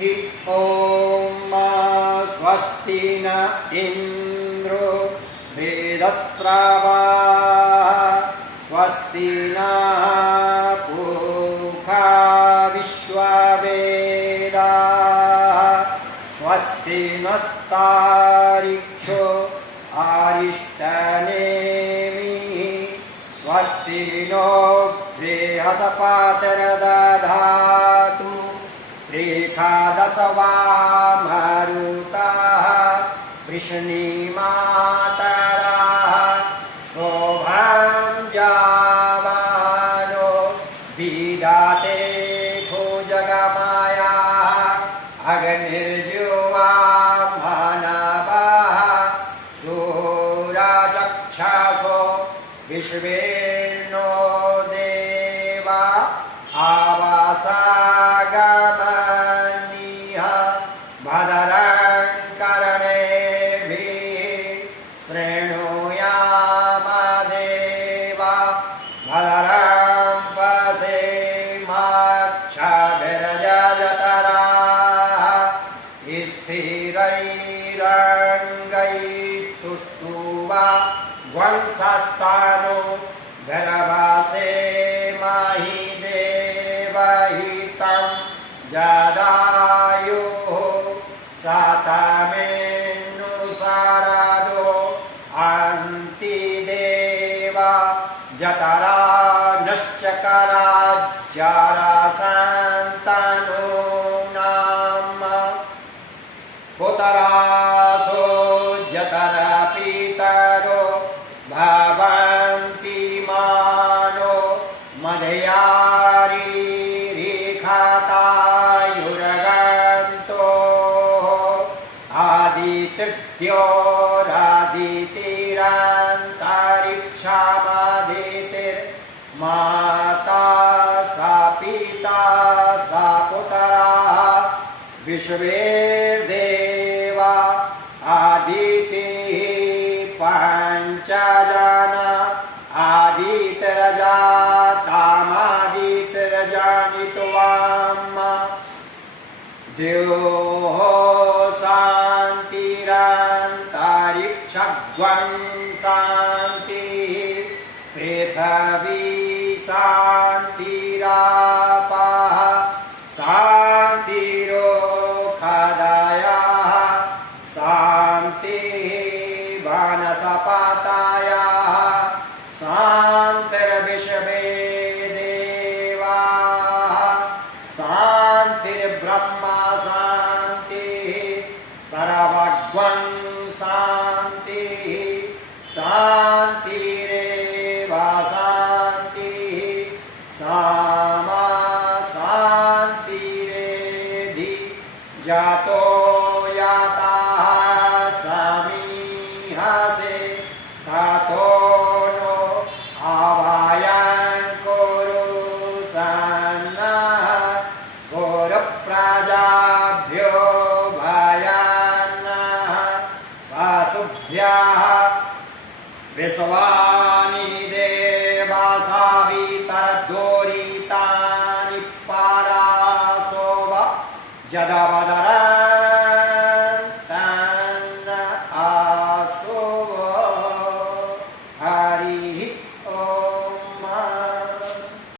ॐ स्वस्ति न इन्द्रो वेदस्रवाः स्वस्ति नः पूषा विश्ववेदाः स्वस्ति नस्तार्क्ष्यो अरिष्टनेमिः स्वस्ति नो बृहस्पतिर्दधातु एकादशवामरुताः वृष्णिमातराः शोभं जावानो विदते भुजगमायाः अग्निर्जुवा मानवाः सूरचक्षसो विश्वेर्नो देवा आवासागमनीः भद्रं कर्णेभिः शृणुयामदेवा भद्रं पश्येमाक्षभिर्यजत्राः स्थिरैरङ्गैस्तुष्ट्वा वंशस्तानो गर्भासे महि देवहितं जदायुः सातमेनुसारदो अन्तिदेवा जतरा नश्चकराज्जरासन्तनो नाम पुतरासो जतरा पितरो भवन्ति मानो मदयारीरिखतायुर्गन्तो आदित्यरादितिरन्तरिक्षामदितिर्माता सा पिता सा पुतराः विश्वेर्देवा आदितिः पञ्चजना आदित्यरजातामादित्यरजानित्वाम् द्योः शान्तिरन्तरिक्षगं शान्तिः पृथिवी शान्तिरापः शान्तिरोषधयः शान्तिः वनस्पतयः शान्तिर्विश्वे देवाः शान्तिर्ब्रह्म शान्तिः सर्वगं शान्तिः शान्तिरेव शान्तिः सामा शान्तिरेधि जातो याताः समीहसे ततो नो आवायं कुरु सन्नः कुरुप्रजाभ्यो भयान्नः वासुभ्यः विश्वानि देवासावितर्दोरितानि परासोव जदवद